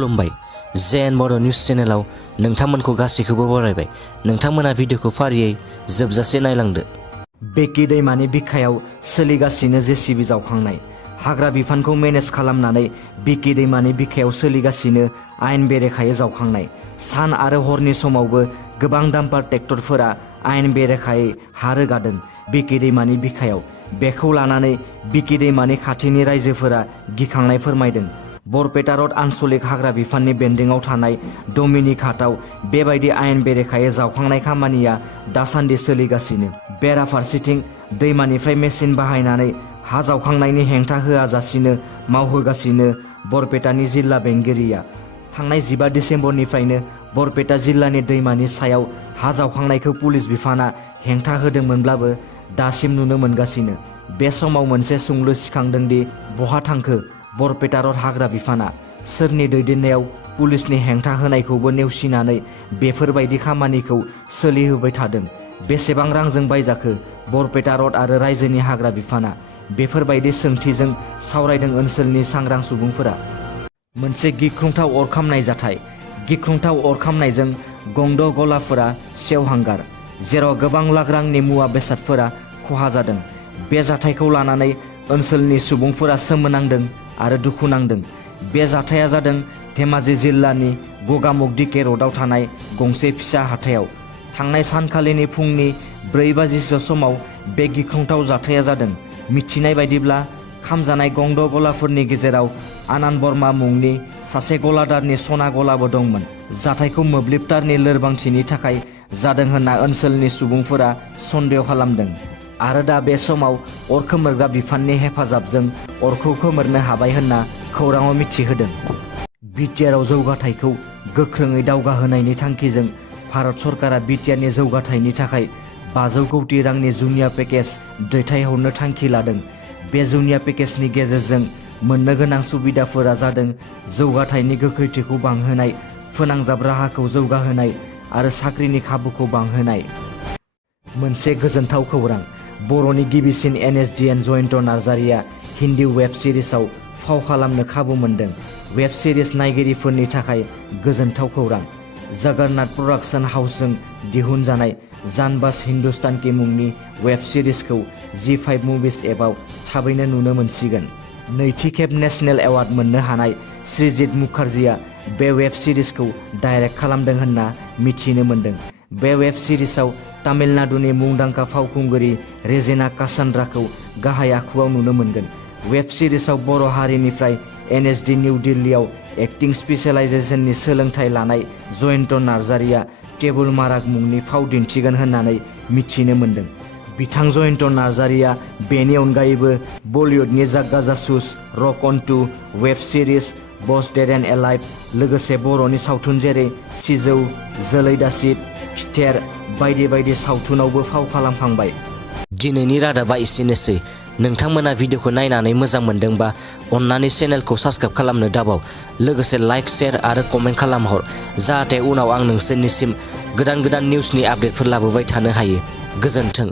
खुलुमबाय जेन बर' निउज चेनेलाव नोंथांमोनखौ गासैखौबो बरायबाय। नोंथांमोना भिडिअखौ फारियै जोबजासे नायलांदो। बेकि दैमानि बिखायाव सोलिगासिनो जेसिबि जावखांनाय। हाग्रा बिफानखौ मेनेज खालामनानै बेकि दैमानि बिखायाव सोलिगासिनो आयेन बेरेखायै जावखांनाय। सान आरो हरनि समावबो गोबां डाम्पार ट्रेक्टरफोरा आयेन बेरेखायै हा रोगादों बेकि दैमानि बिखायाव। बेखौ लानानै बेकि दैमानि खाथिनि रायजोफोरा गिखांनाय फोरमायदों। बरपेटा रड आन्सलिक हाग्रा बिफाननि बेन्दोंआव थानाय डमिनिक हाटआव बेबायदि आयेन बेरेखायै जावखांनाय खामानिया दासान्दि सोलिगासिनो। बेराफारसेथिं दैमानिफ्राय मेसिन बाहायनानै हा जावखांनायनि हेंथा होआजासिनो मावहोगासिनो बरपेटानि जिल्ला बेंगिरिया। थांनाय 15 डिसेम्बरनिफ्रायनो बरपेटा जिल्लानि दैमानि सायाव हा जावखांनायखौ पुलिस बिफाना हेंथा होदोंमोनब्लाबो दासिम नुनो मोनगासिनो। बे समाव मोनसे सोंलु सिखांदों दि बहा थांखो बरपेटा रड हाग्रा बिफाना? सोरनि दैदेननायाव पुलिसनि हेंथा होनायखौबो नेवसिनानै बेफोरबायदि खामानिखौ सोलिहोबाय थादों? बेसेबां रांजों बायजाखो बरपेटा रड आरो रायजोनि हाग्रा बिफाना? बेफोरबायदि सोंथिजों सावरायदों ओनसोलनि सांग्रां सुबुंफोरा। मोनसे गिख्रंथाव अर खामनाय जाथाय। गिख्रंथाव अर खामनायजों गंद' गलाफोरा सेवहांगार, जेराव गोबां लाख रांनि मुवा बेसादफोरा खहा जादों। बे जाथायखौ लानानै ओनसोलनि सुबुंफोरा सोमोनांदों आरो दुखु नांदों। बे जाथाया जादों धेमाजि जिल्लानि गगामुख डिके रडआव थानाय गंसे फिसा हाथायाव। थांनाय सानखालिनि फुंनि 4 बाजिसो समाव बे गिख्रंथाव जाथाया जादों। मिथिनाय बायदिब्ला खामजानाय गंद' गलाफोरनि गेजेराव आनान बर्मा मुंनि सासे गलादारनि सना गलाबो दंमोन। जाथायखौ मोब्लिब तारनि लोरबांथिनि थाखाय जादों होनना ओनसोलनि सुबुंफोरा सन्देह खालामदों आरो दा बे समाव अर खोमोरग्रा बिफाननि हेफाजाबजों अरखौ खोमोरनो हाबाय होनना खौराङाव मिथिहोदों। BTRआव जौगाथायखौ गोख्रोङै दावगाहोनायनि थांखिजों भारत सरकारा BTRनि जौगाथायनि थाखाय 500 कौटि रांनि जुनिया पेकेज दैथायहरनो थांखि लादों। बे जुनिया पेकेजनि गेजेरजों मोननो गोनां सुबिदाफोरा जादों जौगाथायनि गोख्रैथिखौ बांहोनाय, फोनांजाब राहाखौ जौगाहोनाय आरो साख्रिनि खाबुखौ बांहोनाय। मोनसे गोजोनथाव खौरां, बर'नि गिबिसिन NSDN जयन्त नार्जारिया हिन्दी वेब सिरिजआव फाव खालामनो खाबु मोनदों। वेब सिरिज नायगिरिफोरनि थाखाय गोजोनथाव खौरां। जगन्नाथ प्रडाक्शन हाउसजों दिहुनजानाय जानबाज हिंदुस्तान की मुंनि वेब सिरिजखौ G5 मुभिज एपआव थाबैनो नुनो मोनसिगोन। नैथि खेब नेशनेल एवार्ड मोननो हानाय श्रीजित मुखार्जीआ बे वेब सिरिजखौ डाइरेक्ट खालामदों होनना मिथिनो मोन्दों। बे वेब सिरिजआव तामिलनाडुनि मुंदांखा फावखुंग्रि रेजिना कासान्द्राखौ गाहाय आखुआव नुनो मोनगोन। वेब सिरिजआव बर' हारिनिफ्राय NSD निउ दिल्लीआव एक्टिं स्पेशलाइजेशननि सोलोंथाइ लानाय जयन्त नार्जारिया टेबुल माराक मुंनि फाव दिन्थिगोन होननानै मिथिनो मोन्दों। बिथां जयन्त नार्जारिया बेनि अनगायैबो बलिउडनि जाग्गा जासुस, रक अन 2 web series, bus dad and alive, लोगोसे बर'नि सावथुन जेरै सिजौ, जोलै दासित, खिथेर बायदि बायदि सावथुनावबो फाव खालामखांबाय। दिनैनि रादाबा एसेनोसै। नोंथांमोना भिडिअखौ नायनानै मोजां मोनदोंबा अन्नानै चेनेलखौ साबस्क्राइब खालामनो दाबाव। लोगोसे लाइक, शेयार आरो कमेन्ट खालामहर, जाहाथे उनाव आं नोंसोरनिसिम गोदान निउसनि आपडेटफोर लाबोबाय थानो हायो। गोजोन्थों।